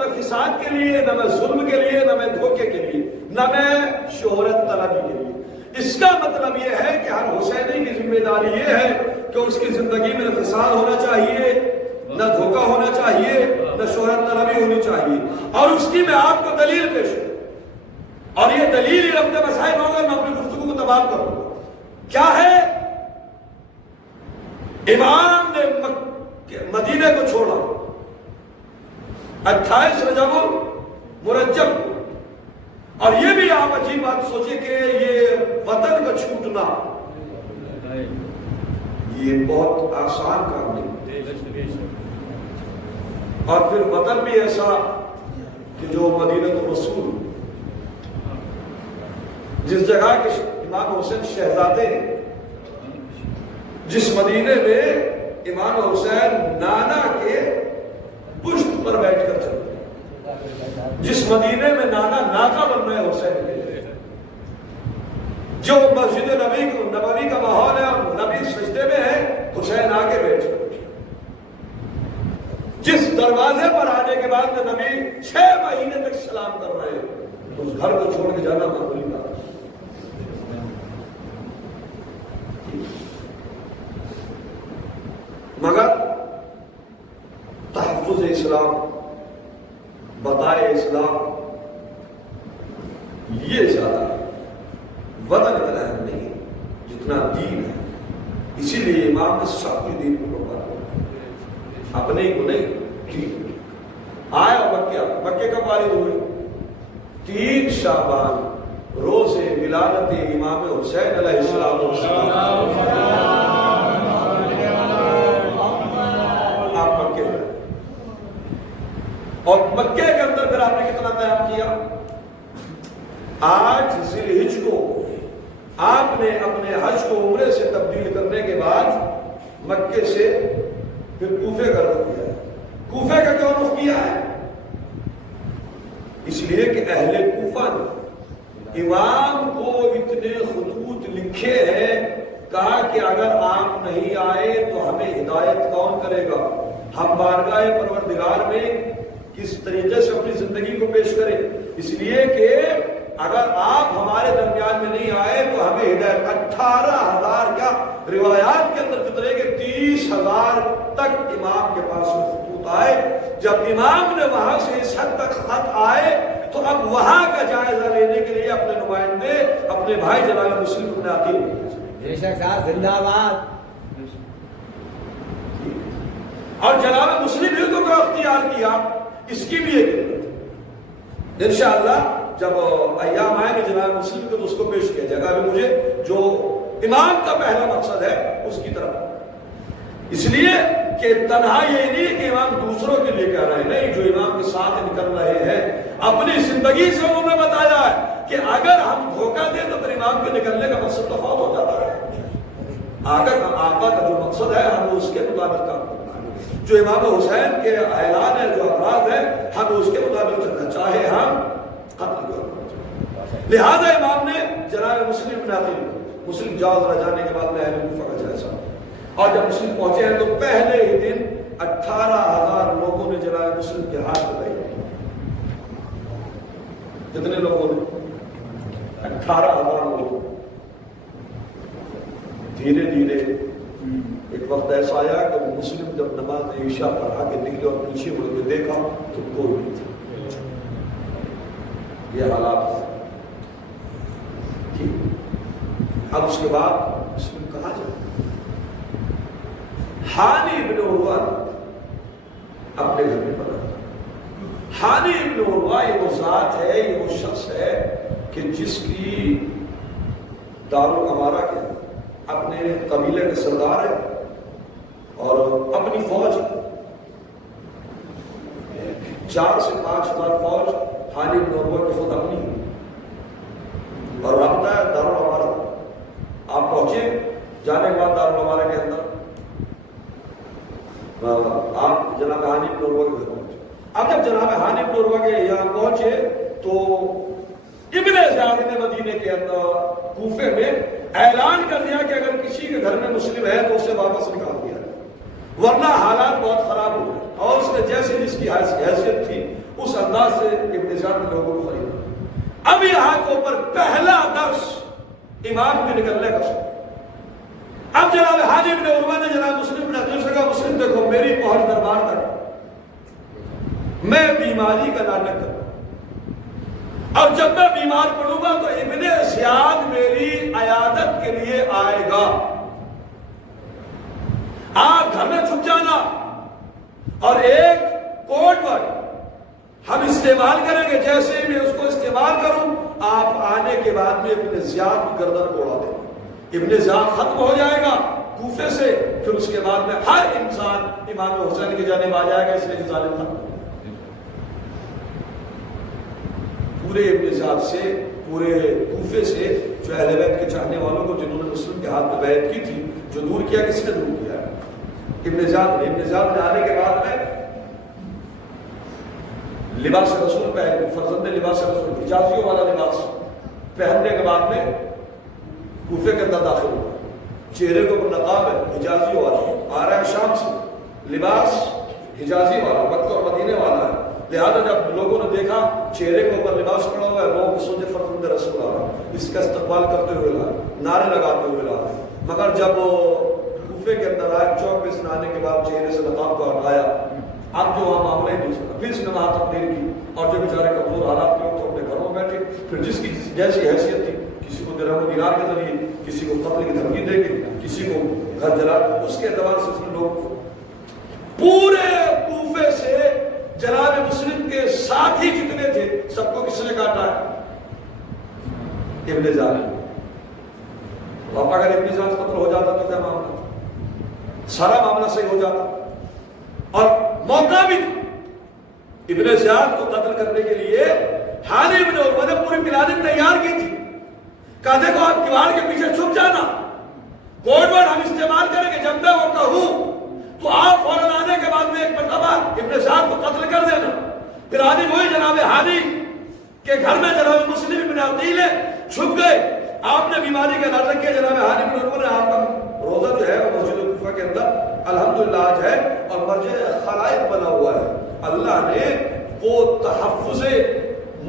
میں فساد کے لیے، نہ میں ظلم کے لیے، نہ میں دھوکے کے لیے، نہ میں شہرت طلبی کے لیے۔ اس کا مطلب یہ ہے کہ ہر حسینی کی ذمہ داری یہ ہے کہ اس کی زندگی میں نہ فساد ہونا چاہیے، نہ دھوکہ ہونا چاہیے، نہ شہرت طلبی ہونی چاہیے۔ اور اس کی میں آپ کو دلیل پیش کروں، اور یہ دلیل ہی ربط مسائل ہوگا، میں اپنی گفتگو کو تمام کروں گا۔ کیا ہے؟ امام نے مدینے کو چھوڑا 28 رجب المرجب، اور یہ بھی آپ عجیب بات سوچیں کہ یہ وطن کا چھوٹنا یہ بہت آسان کام نہیں، اور پھر وطن بھی ایسا کہ جو مدینہ الرسول، جس جگہ کے امام حسین شہزادے ہیں، جس مدینے میں امام حسین نانا کے پشت پر بیٹھ کر چلتے ہیں، جس مدینے میں نانا ناکا بن رہے حسین کے، جو مسجد نبوی کا ماحول ہے، اور نبی سجدے میں ہے، حسین آگے بیٹھ کر، جس دروازے پر آنے کے بعد نبی 6 مہینے تک سلام کر رہے ہیں، اس گھر کو چھوڑ کے جانا معمولی بات ہے۔ مگر تحفظ اسلام، بقائے اسلام یہ زیادہ ہے، وطن اتنا اہم نہیں جتنا دین ہے۔ اسی لیے امام نے سب کچھ دین کو روکا، اپنے کو نہیں، دین آیا مکے کا فارغ ہوئے 3 شعبان روز ولادت امام حسین علیہ السلام، آپ مکے میں، اور مکے کے اندر پھر آپ نے کتنا قیام کیا؟ 8 ذی الحجہ کو آپ نے اپنے حج کو عمرے سے تبدیل کرنے کے بعد مکے سے پھر کوفے کا رخ کیا ہے۔ کوفے کا کیوں رخ کیا ہے؟ اس لیے کہ اہل کوفہ نے امام کو اتنے خطوط لکھے ہیں، کہا کہ اگر آپ نہیں آئے تو ہمیں ہدایت کون کرے گا؟ ہم بارگاہ پروردگار میں کس طریقے سے اپنی زندگی کو پیش کریں؟ اس لیے کہ اگر آپ ہمارے درمیان میں نہیں آئے تو ہمیں ہدایت 18,000 کیا روایات کے اندر فطرے کہ 30,000 تک امام کے پاس میں خطوط آئے۔ جب امام نے وہاں سے اس حد تک خط آئے تو اب وہاں کا جائزہ لینے کے لیے اپنے نمائندے اپنے بھائی جناب مسلم بن عقیل بے شک زندہ باد، اور جناب مسلم ہی کو اختیار کیا، اس کی بھی ایک انشاءاللہ جب ایام آئے کہ جناب مسلم کو تو اس کو پیش کیا جائے گا۔ ابھی مجھے جو امام کا پہلا مقصد ہے اس کی طرف، اس لیے کہ تنہا یہ نہیں کہ امام دوسروں کے لیے کہہ رہے ہیں، نہیں، جو امام کے ساتھ نکل رہے ہیں اپنی زندگی سے انہوں نے بتایا ہے کہ اگر ہم دھوکہ دیں تو پھر امام کے نکلنے کا مقصد تو فوت ہو جاتا ہے۔ آقا کا جو مقصد ہے ہم اس کے مطابق کام کرنا ہے، جو امام حسین کے اعلان ہے، جو افراد ہے، ہم اس کے مطابق چلنا، چاہے ہم قتل کو۔ لہذا امام نے جناب مسلم بن عقیل، مسلم جاؤ ذرا جانے کے بعد میں اہل کوفہ کا جائزہ، اور جب مسلم پہنچے ہیں تو پہلے ہی دن 18,000 لوگوں نے جناب مسلم کے ہاتھ بتائی۔ کتنے لوگوں نے؟ 18,000 لوگ۔ دھیرے دھیرے ایک وقت ایسا آیا کہ مسلم جب نماز عشاء پڑھا کے نکلے اور پیچھے مڑ کے دیکھا تو کوئی نہیں تھا۔ یہ حالات، اب اس کے بعد مسلم کہاں جائے؟ ہانی ابن عروہ اپنے گھر میں پڑھا۔ ہانی ابن عروہ یہ وہ ذات ہے، یہ وہ شخص ہے کہ جس کی دارالامارہ کے اپنے قبیلے کے سردار ہے اور اپنی فوج 4 سے 5,000 فوج ہانی ابن عروہ کی خود اپنی ہے، اور رابطہ ہے دارالامارہ۔ آپ پہنچے، جانے کے بعد دارالامارہ کے اندر آپ جناب ہانی ابن عروہ کے گھر پہنچے۔ اب جب جناب ہانی ابن عروہ کے یہاں پہنچے تو ابن زیاد نے مدینے کے اندر کوفے میں اعلان کر دیا کہ اگر کسی کے گھر میں مسلم ہے تو اسے واپس نکال دیا جائے، ورنہ حالات بہت خراب ہو گئے، اور اس نے جیسے جس کی حیثیت تھی اس انداز سے ابن زیاد نے لوگوں کو خریدا۔ اب یہاں کے اوپر پہلا درس امام کے نکلنے کا سب۔ اب جناب حاجی بن عروہ نے جناب مسلم بن عقیل سے کہا مسلم دیکھو میری پہنچ دربار تک، میں بیماری کا ناٹک کروں اور جب میں بیمار پڑوں گا تو ابن زیاد میری عیادت کے لیے آئے گا، آپ گھر میں چھپ جانا اور ایک کوڈ ورڈ ہم استعمال کریں گے، جیسے ہی میں اس کو استعمال کروں آپ آنے کے بعد میں ابن زیاد کی گردن کو اڑا دیں گے، ابن زیاد ختم ہو جائے گا کوفے سے، پھر اس کے بعد میں ہر انسان امام حسین کی جانب آ جائے گا، اس لیے ظالم ختم ہو۔ پورے ابن زیاد سے، پورے کوفے سے جو اہل بیت کے چاہنے والوں کو جنہوں نے مسلم کے ہاتھ میں بیعت کی تھی، جو دور کیا، کس نے دور کیا؟ ابن زیاد نے۔ ابن زیاد نے آنے کے بعد میں لباس رسول پہن، فرزند لباس رسول حجازیوں والا لباس پہننے کے بعد میں کوفے کے اندر داخل ہوا، چہرے کے اوپر نقاب ہے حجازیوں والا، آ رہا ہے شام سے، لباس حجازی والا، مکہ اور مدینے والا ہے، لہذا جب لوگوں نے دیکھا چہرے کے اوپر لباس پڑا ہوا ہے، لوگ سوچے فرزند رسول آ رہا ہے، اس کا استقبال کرتے ہوئے لا، نعرے لگاتے ہوئے لا، مگر جب کوفے کے اندر آئے، چوک پہ سے آنے کے بعد چہرے سے نقاب کو ہٹایا، اب جو وہاں معاملہ ہی دوسرا، پھر اس نے وہاں تقریر کی، اور جو بیچارے کمزور حالات کے لوگ تو اپنے گھروں میں بیٹھے، پھر جس کی جیسی حیثیت تھی، کسی کو درہم و دینار کے ذریعے، کسی کو قتل کی دھمکی دے کے، کسی کو گھر جلا، اس کے اعتبار سے اس نے لوگ پورے کوفے سے جناب مسلم کے ساتھی جتنے تھے سب کو کس نے کاٹا ہے؟ ابن زیاد۔ اب اگر ابن زیاد قتل ہو جاتا تو کیا معاملہ؟ سارا معاملہ صحیح ہو جاتا، اور موقع بھی ابن زیاد کو قتل کرنے کے لیے حالی بن عروہ نے پوری پلاننگ تیار کی تھی، کہا دیکھو آپ دیوار کے پیچھے چھپ جانا، کوڈ ورڈ ہم استعمال کریں گے، جب میں وہ کہوں تو آپ فوراً آنے کے بعد میں ایک مرتبہ ابن زیاد کو قتل کر دینا۔ پھر آدمی وہی جناب حالی کے گھر میں جناب مسلم بن عقیل چھپ گئے، آپ نے بیماری کا ناٹک کیا، جناب حالی بن عروہ نے آپ کا روزہ جو ہے وہ مسجد کوفہ کے اندر الحمدللہ آج ہے اور مرجع خلائق بنا ہوا ہے۔ اللہ نے وہ تحفظ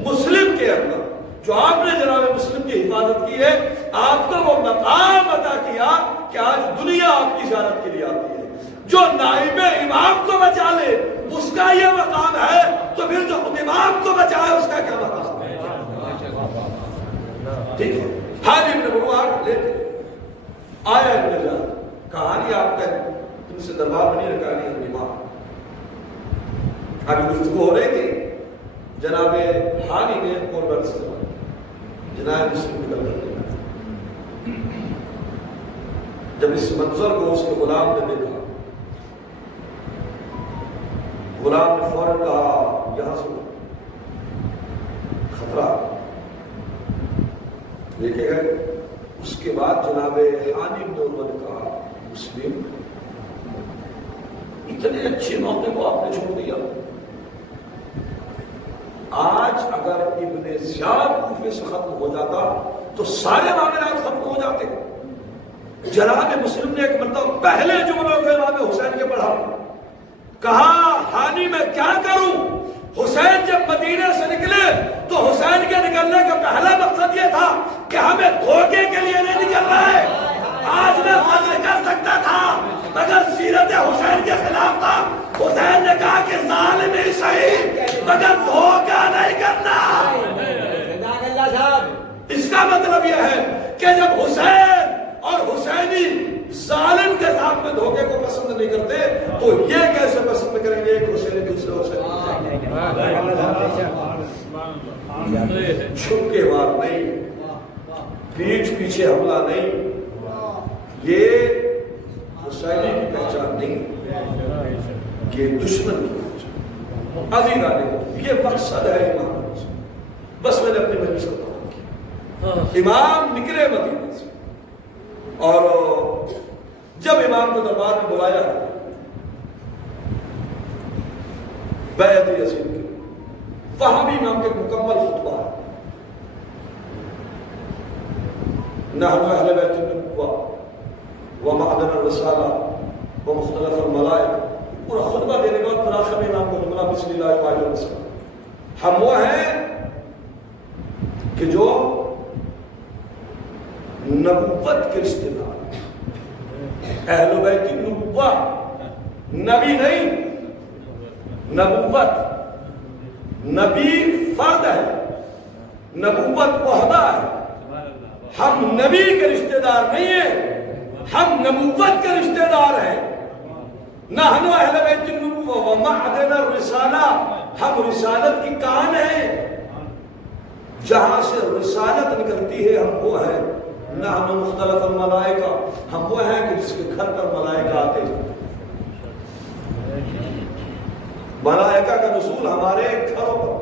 مسلم کے اندر جو آپ نے جناب مسلم کی حفاظت کی ہے، آپ کو وہ مقام عطا کیا کہ آج دنیا آپ کی زیارت کے لیے آتی ہے۔ جو نائب امام کو بچا لے اس کا یہ مقام ہے، تو پھر جو خود امام کو بچائے اس کا کیا مقام ہے؟ ٹھیک ہے، حالی ابن عروہ لیتے آیا ابن زیاد، کہانی آپ کا تم سے دربار بنی رکھانی ہے امام، ابھی گفتگو ہو رہی تھی، جناب حالی نے کوڈ ورڈ استعمال کیا، جناب مسلم نکل کر گیا۔ جب اس منظر کو اس کے غلام نے دیکھا، غلام نے فوراً کہا یہاں سے خطرہ، دیکھے گئے۔ اس کے بعد جناب حالی بن عروہ نے کہا مسلم اتنے اچھے موقع کو آپ نے چھوڑ دیا، آج اگر ابن زیاد کوفے سے ختم ہو جاتا تو سارے معاملات ختم ہو جاتے۔ جناب مسلم نے ایک مرتبہ پہلے جملوں کے امام حسین کے پڑھا، کہا حالی میں کیا کروں؟ حسین جب مدینے سے نکلے تو حسین کے نکلنے کا پہلا مقصد یہ تھا کہ ہمیں دھوکے کے لیے نہیں نکل رہا ہے، آج میں قتل کر سکتا تھا مگر سیرت حسین کے خلاف تھا۔ حسین نے کہا کہ ظالم ہی صحیح مگر دھوکہ نہیں کرنا۔ اس کا مطلب یہ ہے کہ جب حسین اور حسینی ظالم کے ساتھ میں دھوکے کو پسند نہیں کرتے تو یہ کیسے پسند کریں گے ایک حسینی دوسرے حسین؟ چھپ کے وار نہیں، پیٹھ پیچھے حملہ نہیں، یہ حسینی کی پہچان نہیں، یہ دشمن کی پہچان۔ عزیزان یہ مقصد ہے امام، بس میں نے اپنی مجلس کو تمام کیا۔ امام نکلے مدینہ سے اور جب امام کو دربار میں بلایا بیعت یزید کی، وہاں بھی امام کے مکمل خطبہ ہے، نحن اہل بیت النبوہ ومعدن الرسالہ ومختلف الملائکہ، پورا خطبہ دینے کے بعد پھر آخر میں امام کو جملہ بسم اللہ الرحمن الرحیم، ہم وہ ہیں کہ جو نبوت کے رشتے دار، اہل بیت کی نبوت، نبی نہیں، نبوت، نبی فرد ہے، نبوت عہدہ ہے، ہم نبی کے رشتے دار نہیں ہیں، ہم نبوت کے رشتے دار ہیں۔ نحن اہل بیت النبوۃ ومعدن الرسالہ، ہم رسالت کی کان ہیں، جہاں سے رسالت نکلتی ہے ہم وہ ہیں۔ نحن مختلف الملائکہ، ہم وہ ہیں کہ جس کے گھر پر ملائکہ آتے ہیں۔ ملائکہ کا نزول ہمارے گھروں پر،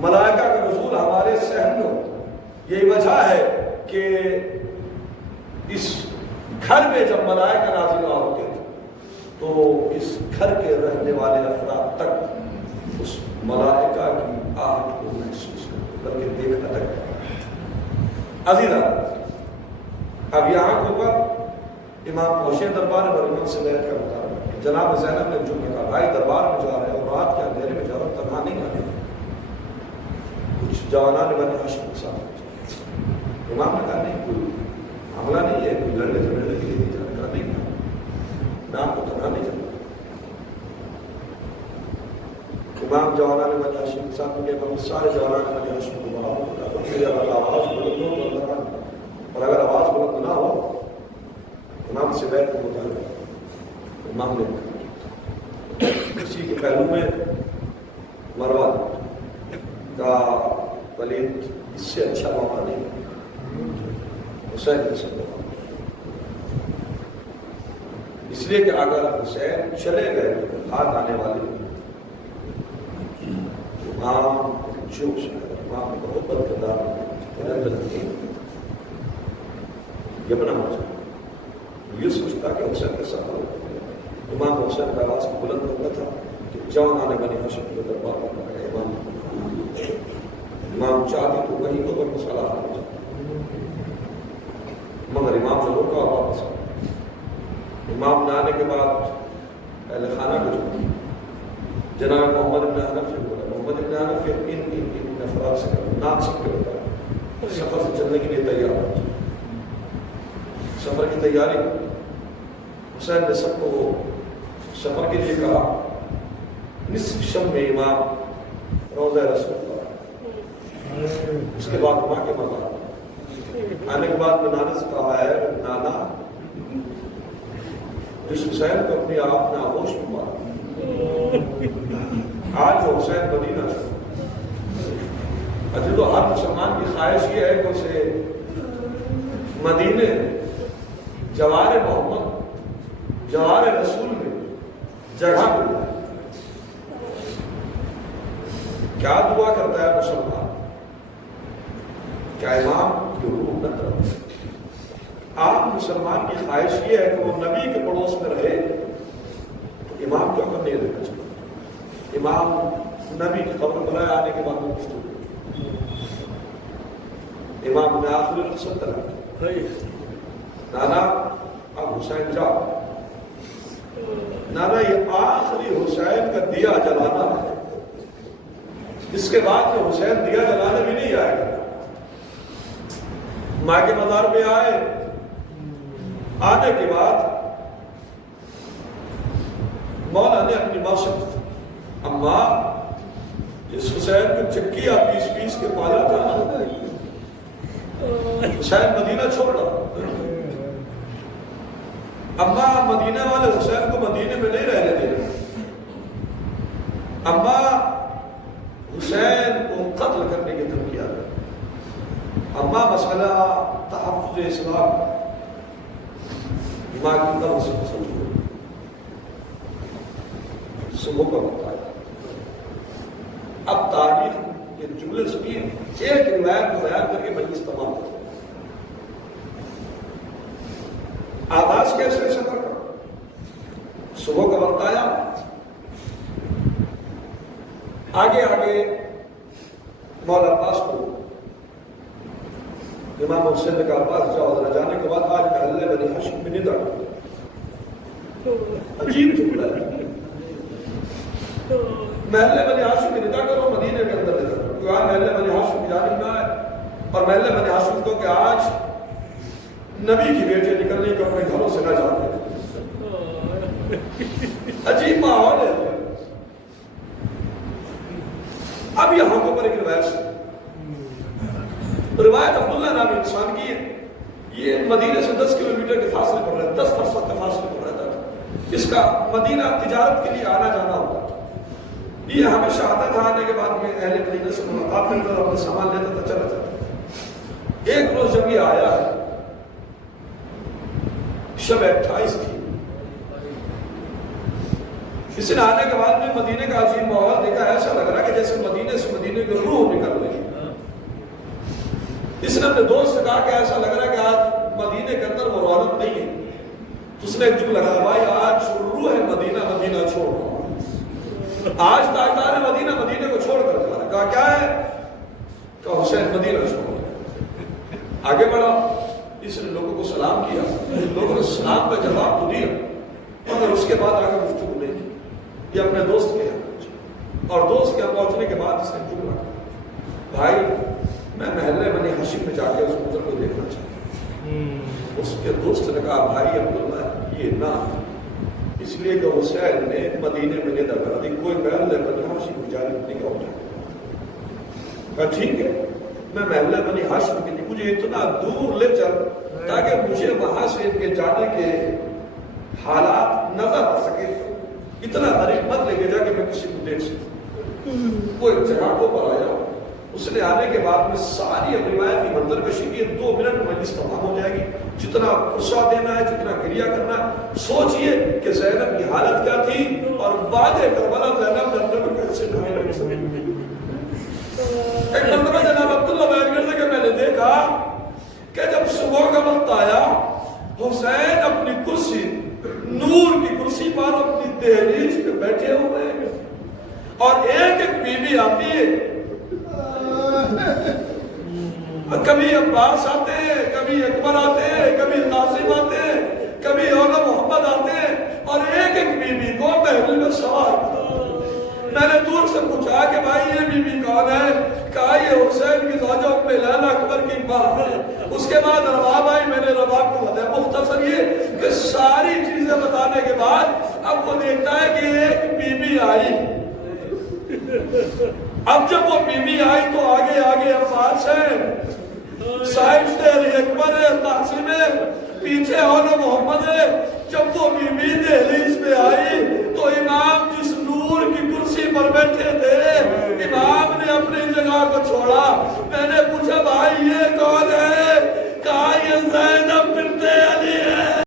ملائکہ کا نزول ہمارے صحنوں، یہی وجہ ہے کہ اس گھر میں جب ملائکہ نازل ہوتے تھے تو اس گھر کے رہنے والے افراد تک اس ملائکہ کی آہٹ کو محسوس بلکہ دیکھنا تک۔ عزیزہ، اب یہاں کے اوپر امام پہنچے دربار میں، امام سے بیعت کا مطالبہ، جناب زینب نے جو کہا بھائی دربار میں جا رہے ہیں اور رات کے اندھیرے میں جا رہے ہیں، تنہا نہیں جانے، کچھ جوانان بنی ہاشم کے ساتھ۔ امام نے کہا نہیں، کوئی حملہ نہیں ہے، کوئی لڑنے جھگڑنے کے لیے نہیں جانے کا، نہیں میں آپ کو تنہا نہیں جانا۔ امام جوانان بنی ہاشم کے ساتھ کے بعد سارے جوانان بنی ہاشم کو بڑھاؤ، میری اگر آواز بلند ہو تو اللہ کا، اور اگر آواز بلند نہ ہو امام سے بیعت کا مطالبہ۔ امام نے کسی کے پہلو میں مروان کا ولید اس سے اچھا موقع نہیں، حسین کے ساتھ اس لیے کہ اگر حسین چلے گئے تو ہاتھ آنے والے امام جوش ہے، امام محبت کا دار یہ بنا مجھے یہ سوچتا کہ حسین کے ساتھ امام حسین کا آواز کو بلند کرنا تھا کہ جوانان بنی ہاشم کے دربار میں آئے، امام چاہتے تو وہی تو مسئلہ حل ہو جاتا، مگر امام جو روکا واپس آ، امام نہ آنے کے بعد اہل خانہ کو جو جناب محمد ابن حنف نے بولا، محمد ابن حنف ان افراد سے نام سب کے بتایا، سفر سے چلنے کے لیے تیار ہو، سفر کی تیاری۔ حسین نے سب کو سفر کے لیے کہا، نصف شب میں امام روضہ رسول اللہ، اس کے بعد ماں کے مزار آنے کے بعد میں نانا سے کہا ہے نانا جس حسین کو اپنی آپ نے آغوش میں مارا، آج وہ حسین مدینہ سے اچھا تو ہر مسلمان کی خواہش یہ ہے کہ اسے مدینے جوار محمد، جوار رسول میں جگہ مل جائے۔ کیا دعا کرتا ہے مسلمان؟ کیا امام کی روح نہ طرف؟ عام مسلمان کی خواہش یہ ہے کہ وہ نبی کے پڑوس میں رہے، تو امام کیوں کر نہیں رہنا چاہیے؟ امام نبی کی قبر بلائے آنے کے بعد مفتو، امام نے آخری رخصت طلب کی، نانا اب حسین جاؤ، نانا یہ آخری حسین کا دیا جلانا ہے، اس کے بعد میں حسین دیا جلانے بھی نہیں آئے گا۔ ماں کے مزار میں آئے، آنے کے بعد مولا نے اپنی ماں سے اماں جس حسین کو چکیا پیس پیس کے پالا تھا، حسین مدینہ چھوڑ رہا، اماں مدینہ والے حسین کو مدینے میں نہیں رہنے دے رہے، اماں حسین کو قتل کرنے کی دھمکی آ رہی، اماں مسئلہ تحفظ اسلام ماں کی طرف سے پسند ہوئی، صبح کا وقت آیا۔ اب تاریخ کے جملے سے بھی ایک روایت کو بیان کر کے مجلس تمام کرتا ہوں۔ آغاز کیسے سفر کا؟ صبح کا وقت آیا، آگے آگے مولا عباس کو امام حسین نے کہا عباس جاؤ ذرا، جانے کے بعد آج محلے بنی ہاشم میں ندا، عجیب جملہ ہے، محلے بنی ہاشم میں ندا کرو، مدینے میں اور محلے بنی ہاشم کو کہ آج نبی کی بیٹے نکلنے کو اپنے گھروں سے نہ جاتے. عجیب ماحول ہے. اب یہاں کے اوپر ایک روایت عبداللہ نام انسان کی ہے. یہ مدینہ سے 10 کلومیٹر کے فاصلے پر رہتا، 10 فرسخ کے فاصلے پر رہتا تھا. اس کا مدینہ تجارت کے لیے آنا جانا ہوتا تھا. یہ ہمیشہ آتا تھا، آنے کے بعد میں اہل مدینہ سے ملاقات کرتا تھا، اپنے سامان لیتا تھا، چلا جاتا. ایک روز جب یہ آیا ہے، شب 28 تھی. اس نے آنے کے بعد میں مدینے کا عجیب ماحول دیکھا. ایسا لگ رہا کہ جیسے مدینے سے مدینے کی روح نکل رہی. اس نے اپنے دوست سے کہا کہ ایسا لگ رہا ہے کہ آج مدینے کے اندر وہ رونق نہیں ہے. تو اس نے ایک جملہ کہا، بھائی آج روح ہے مدینہ، مدینہ چھوڑ رہا ہوں. آج تاجدار مدینہ مدینے کو چھوڑ کر جا رہا ہے. کہا کیا ہے؟ کہا حسین مدینہ چھوڑ رہا ہے. آگے بڑھا. اس نے لوگوں کو سلام کیا. لوگوں نے سلام کا جواب تو دیا، مگر اس کے بعد آگے گفتگو نہیں کی. یہ اپنے دوست کے یہاں پہنچا، اور دوست کے یہاں پہنچنے کے بعد اس نے جملہ کہا، بھائی میں محلے بنی ہاشم میں جا کے اس منظر کو دیکھنا چاہتا ہوں. اس کے دوست نے کہا، بھائی عبداللہ یہ نہ، اس لیے کہ حسین نے مدینے میں نظر کرا دی، کوئی محلے بنی ہاشم کی جانب نہیں کا اٹھا. کہا ٹھیک ہے، میں محلے بنی ہاشم کے لیے مجھے اتنا دور لے چل تاکہ مجھے وہاں سے ان کے جانے کے حالات نظر آ سکے. اتنا قریب مت لے کے جا کہ میں کسی کو دیکھ سکوں. وہ ایک جگہ کو پر آیا. اس نے آنے کے بعد میں ساری روایت کی منظر کشی کی. 2 منٹ میں مجلس تمام ہو جائے گی. جتنا غصہ دینا ہے، جتنا گریہ کرنا ہے. سوچئے کہ زینب کی حالت کیا تھی اور بعد کربلا زینب جنت میں کیسے جانے لگے. ایک مرتبہ جناب عبداللہ بیان کرتے کہ میں نے دیکھا کہ جب صبح کا وقت آیا، حسین اپنی کرسی، نور کی کرسی پر اپنی دہلیز پہ بیٹھے ہوئے ہیں، اور ایک ایک بی بی آتی ہے. کبھی عباس آتے ہیں، کبھی اکبر آتے ہیں، کبھی قاسم آتے ہیں، کبھی اولا محمد آتے ہیں، اور ایک ایک بی بی کو محل میں سوار. میں نے دور سے پوچھا کہ بھائی یہ بی بی کون ہے؟ کہا یہ حسین کی زوجہ ام لیلہ اکبر کی ماں ہے. اس کے بعد رباب آئی. میں نے رباب کو بتایا. مختصر یہ کہ ساری چیزیں بتانے کے بعد اب وہ دیکھتا ہے کہ ایک بی بی آئی. اب جب وہ بی بی آئی تو آگے آگے عباس ہے، سائڈ سے علی اکبر ہے، قاسم ہے، پیچھے اولا محمد ہے. جب وہ بی بی دہلیز پہ آئی تو امام جس نور کی کرسی پر بیٹھے تھے، امام نے اپنی جگہ کو چھوڑا. میں نے پوچھا بھائی یہ کون ہے؟ کہا یہ زینب